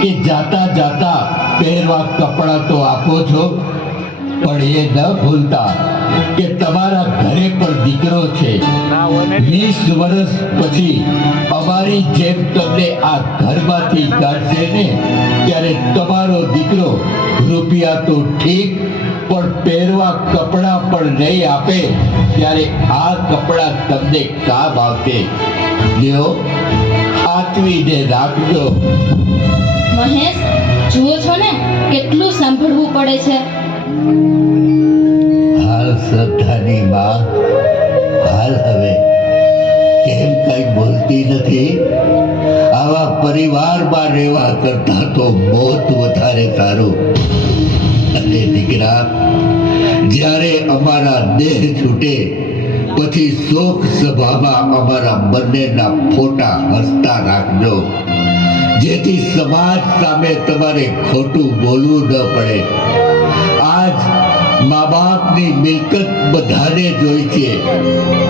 કે જાતા જાતા પહેરવા કપડાં તો આપો છો પણ એ ન ભૂલતા કે તમારા ઘરે પણ દીકરો છે. વીસ વર્ષ પછી અમારી જેમ તમને આ ઘરમાંથી કાઢશે ને ત્યારે તમારો દીકરો રૂપિયા તો ઠીક પણ પહેરવા કપડાં પણ નહીં આપે ત્યારે આ કપડાં તમને કામ આવશે. લ્યો આચવીને રાખજો મહેશ જુઓ છો ને કેટલું સાંભળવું પડે છે. હાલ શ્રદ્ધાની માં હાલ હવે. કેમ કઈ બોલતી નથી? આવા પરિવારમાં રહેવા કરતા તો મોત વધારે સારું. અને દીકરા જ્યારે અમારા દેહ છૂટે પછી શોક સભામાં અમારા બંનેના ફોટા હસતા રાખજો. જેથી સમાજ સામે તમારે ખોટું બોલવું ન પડે. આજ મા બાપની મિલકત બધાને જોઈ છે,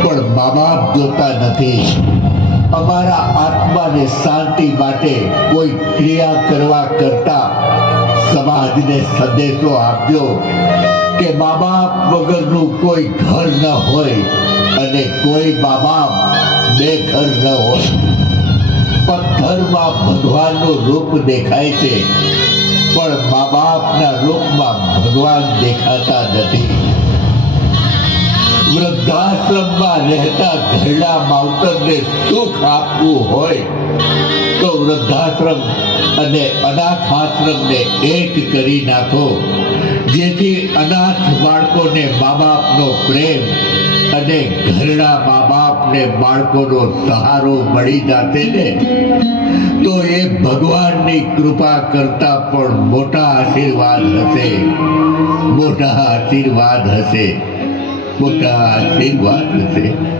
પણ મા બાપ જોતા નથી. અમારા આત્માને શાંતિ માટે કોઈ ક્રિયા કરવા કરતા સમાજને સંદેશો આપજો કે મા બાપ વગરનું કોઈ ઘર ન હોય. અને કોઈ મા બાપ ન હોય પથ્થરમાં ભગવાનનું રૂપ દેખાય છે. પણ મા બાપના રૂપમાં ભગવાન દેખાતા નથી. વૃદ્ધાશ્રમમાં રહેતા ઘરડા માવતરને સુખ આપવું હોય, તો વૃદ્ધાશ્રમ અને અનાથ આશ્રમને એક કરી નાખો. જેથી અનાથ બાળકોને મા બાપનો પ્રેમ અને ઘરડા મા બાપને બાળકોનો સહારો મળી જાતે ને, તો એ ભગવાનની કૃપા કરતા પણ મોટા આશીર્વાદ હશે. મોટા આશીર્વાદ હશે. મોટા આશીર્વાદ હશે.